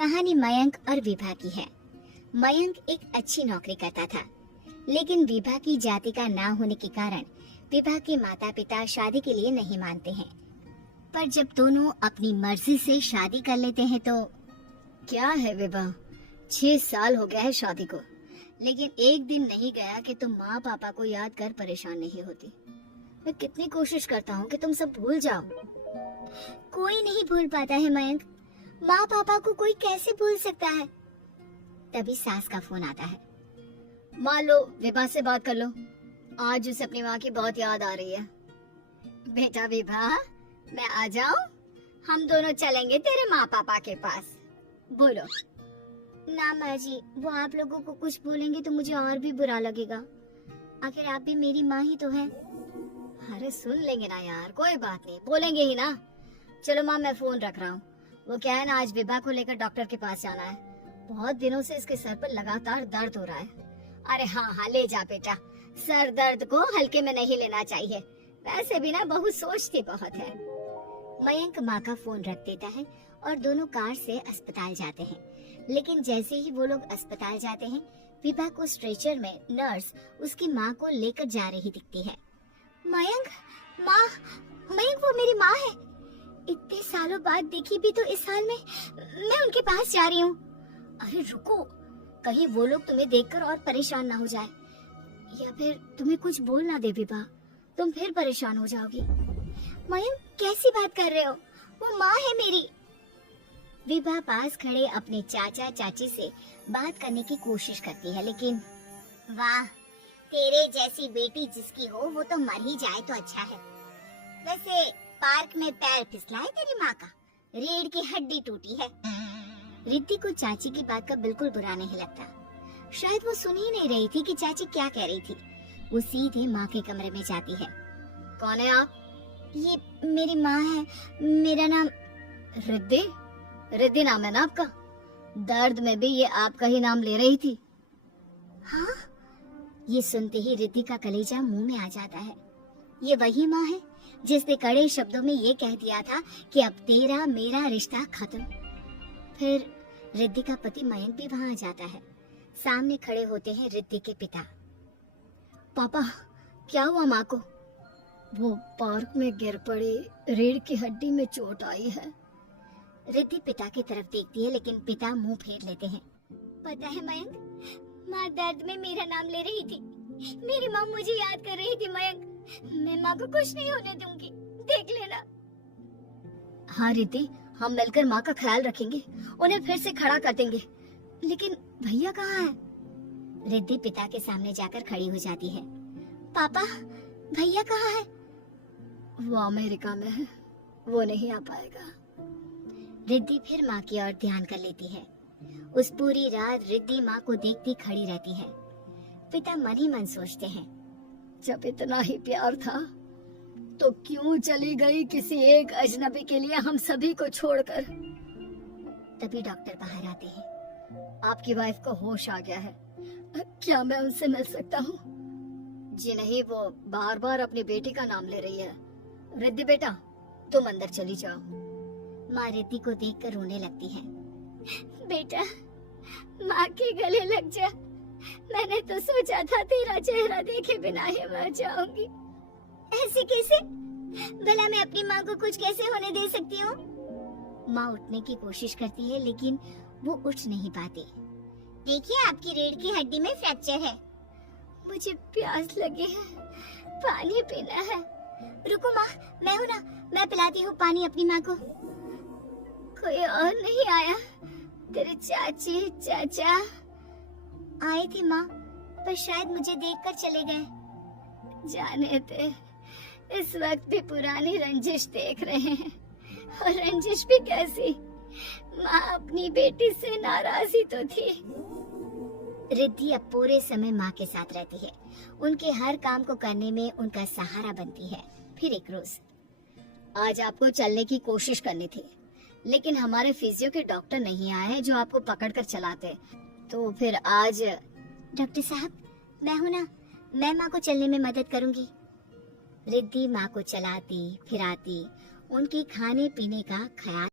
कहानी मयंक और विभा की है। मयंक एक अच्छी नौकरी करता था, लेकिन विभा की जाति का ना होने के कारण विभा के माता पिता शादी के लिए नहीं मानते हैं। पर जब दोनों अपनी मर्जी से शादी कर लेते हैं तो क्या है विभा, 6 साल हो गया है शादी को, लेकिन एक दिन नहीं गया कि तुम माँ पापा को याद कर परेशान नहीं होती। मैं कितनी कोशिश करता हूँ कि तुम सब भूल जाओ। कोई नहीं भूल पाता है मयंक, माँ पापा को कोई कैसे भूल सकता है। तभी सास का फोन आता है। मान लो विभा से बात कर लो, आज उसे अपनी माँ की बहुत याद आ रही है। बेटा विभा, मैं आ जाऊं? हम दोनों चलेंगे तेरे माँ पापा के पास। बोलो। ना माँ जी, वो आप लोगों को कुछ बोलेंगे तो मुझे और भी बुरा लगेगा। आखिर आप भी मेरी माँ ही तो हैं। अरे सुन लेंगे ना यार, कोई बात नहीं, बोलेंगे ही ना। चलो माँ, मैं फोन रख रहा हूँ। वो क्या है ना, आज विभा को लेकर डॉक्टर के पास जाना है। बहुत दिनों से इसके सर पर लगातार दर्द हो रहा है। अरे हाँ हाँ, ले जा बेटा, सर दर्द को हल्के में नहीं लेना चाहिए। वैसे भी ना बहू सोचती बहुत है। मयंक माँ का फोन रख देता है और दोनों कार से अस्पताल जाते हैं। लेकिन जैसे ही वो लोग अस्पताल जाते हैं, विभा को स्ट्रेचर में नर्स उसकी माँ को लेकर जा रही दिखती है। मयंक, माँ, मयंक वो मेरी माँ है। इतने सालों बाद देखी भी तो इस हाल में मैं उनके पास जा रही हूँ। अरे रुको, कहीं वो लोग तुम्हें देखकर और परेशान ना हो जाए, या फिर तुम्हें कुछ बोल ना दे विभा, तुम फिर परेशान हो जाओगी। मयंक कैसी बात कर रहे हो, वो माँ है मेरी। विभा पास खड़े अपने चाचा चाची से बात करने की कोशिश करती है, लेकिन वाह, तेरे जैसी बेटी जिसकी हो वो तो मर ही जाए तो अच्छा है। वैसे पार्क में पैर फिसला है तेरी माँ का, रीढ़ की हड्डी टूटी है। रिद्धि को चाची की बात का बिल्कुल बुरा नहीं लगता। शायद वो सुन ही नहीं रही थी कि चाची क्या कह रही थी। वो सीधे माँ के कमरे में जाती है। कौन है आप? ये मेरी माँ है, मेरा नाम रिद्धि। रिद्धि नाम है ना आपका? दर्द में भी ये आपका ही नाम ले रही थी। हाँ, ये सुनते ही रिद्धि का कलेजा मुंह में आ जाता है। ये वही माँ है जिसने कड़े शब्दों में ये कह दिया था कि अब तेरा मेरा रिश्ता खत्म। फिर रिद्धि का पति मयंक भी वहां आ जाता है। सामने खड़े होते हैं रिद्धि के पिता। पापा, क्या हुआ माँ को? वो पार्क में गिर पड़ी, रीढ़ की हड्डी में चोट आई है। रिद्धि पिता की तरफ देखती है, लेकिन पिता मुंह फेर लेते हैं। पता है मयंक, माँ दर्द में मेरा नाम ले रही थी। मेरी माँ मुझे याद कर रही थी मयंक। मैं माँ को कुछ नहीं होने दूंगी, देख लेना। हाँ रिद्धि, हम मिलकर माँ का ख्याल रखेंगे, उन्हें फिर से खड़ा कर देंगे। लेकिन भैया कहाँ है? रिद्धि पिता के सामने जाकर खड़ी हो जाती है। पापा, भैया कहाँ है? वो अमेरिका में है, वो नहीं आ पाएगा। रिद्धि फिर माँ की ओर ध्यान कर लेती है। उस पूरी रात रिद्धि माँ को देखती खड़ी रहती है। पिता मन ही मन सोचते हैं, जब इतना ही प्यार था तो क्यों चली गई किसी एक अजनबी के लिए हम सभी को छोड़कर। तभी डॉक्टर बाहर आते हैं। आपकी वाइफ को होश आ गया है, क्या मैं उनसे मिल सकता हूँ? जी नहीं, वो बार बार अपनी बेटी का नाम ले रही है। रिद्धि बेटा, तुम अंदर चली जाओ। माँ रिद्धि को देखकर रोने लगती है। बेटा, माँ के गले लग जा। मैंने तो सोचा था तेरा चेहरा देखे बिना ही मर जाऊंगी। ऐसे कैसे? भला मैं अपनी माँ को कुछ कैसे होने दे सकती हूँ? माँ उठने की कोशिश करती है, लेकिन वो उठ नहीं पाती। देखिए, आपकी रीढ़ की हड्डी में फ्रैक्चर है। मुझे प्यास लगी है, पानी पीना है। रुको माँ, मैं हूँ ना, मैं पिलाती हूँ पानी अपनी माँ को। कोई और नहीं आया? तेरे चाची चाचा आए थे माँ, पर शायद मुझे देखकर चले गए। जाने दे, इस वक्त भी पुरानी रंजिश देख रहे हैं, और रंजिश भी कैसी। माँ अपनी बेटी से नाराज ही तो थी। रिद्धि अब पूरे समय माँ के साथ रहती है, उनके हर काम को करने में उनका सहारा बनती है। फिर एक रोज, आज आपको चलने की कोशिश करनी थी, लेकिन हमारे फिजियो के डॉक्टर नहीं आए जो आपको पकड़कर चलाते, तो फिर आज। डॉक्टर साहब, मैं हूँ ना, मैं माँ को चलने में मदद करूंगी। रिद्धि माँ को चलाती फिराती, उनके खाने पीने का ख्याल